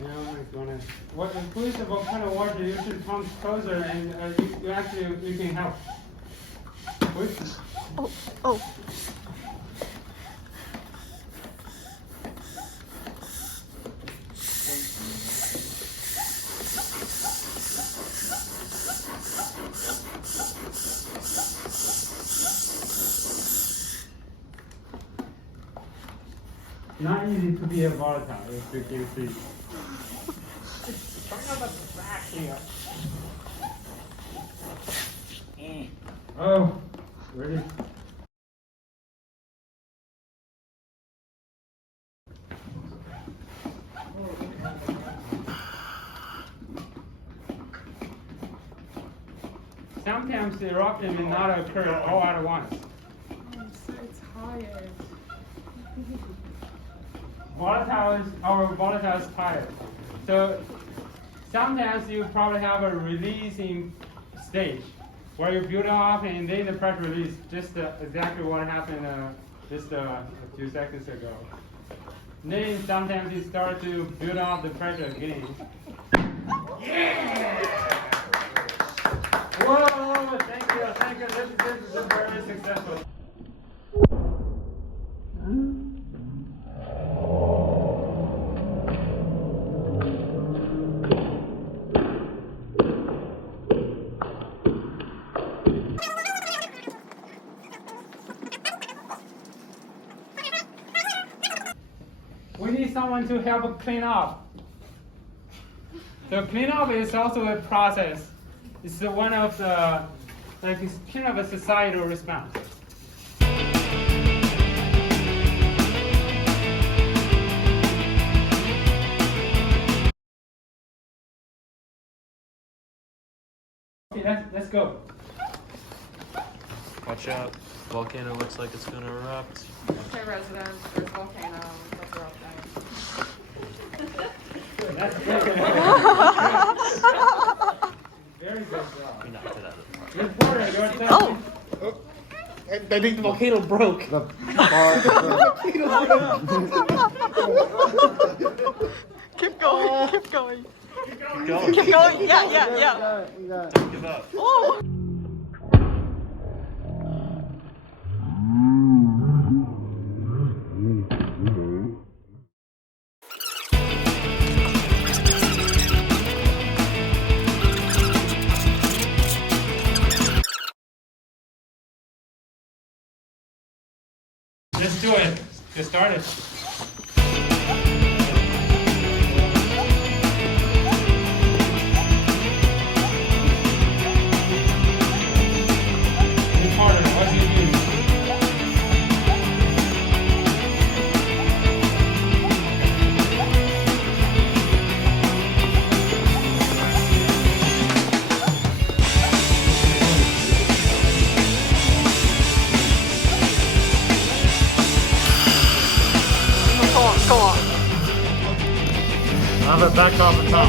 You know, it's gonna. What includes the volcano water usually comes closer, and you can help. Push. Oh, oh. Not easy to be a volatile, if you can see. It's coming up at the back here. Oh, ready? Sometimes the eruption may not occur all at once. I'm so tired. Our volatile is tired. So sometimes you probably have a releasing stage where you build up and then the pressure release, just exactly what happened just a few seconds ago. Then sometimes you start to build up the pressure again. Yeah! Whoa, thank you. This is very successful. We need someone to help clean up. So clean up is also a process. It's one of the, like, it's kind of a societal response. Okay, let's go. Watch out. Volcano looks like it's gonna erupt. Okay, residents, there's volcano. Let's go up there. That's good. Very good job. We knocked it out of the park. Reporter, your turn. Oh. I think the volcano broke. Keep going, keep going. Keep going. Keep going, yeah. Don't give up. Oh. Let's do it. Get started. Reporter, what do you do? Go on. I have it back off the top.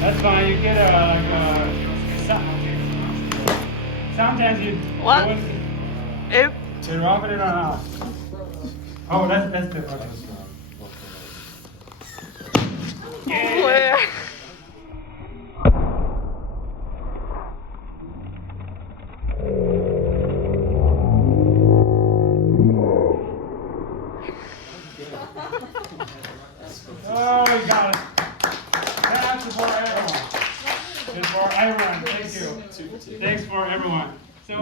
That's fine. You get sometimes you What? If you rub it or not. Oh, that's the okay. where? Oh, we got it. That's for everyone. It's for everyone. Thank you. Thanks for everyone. So.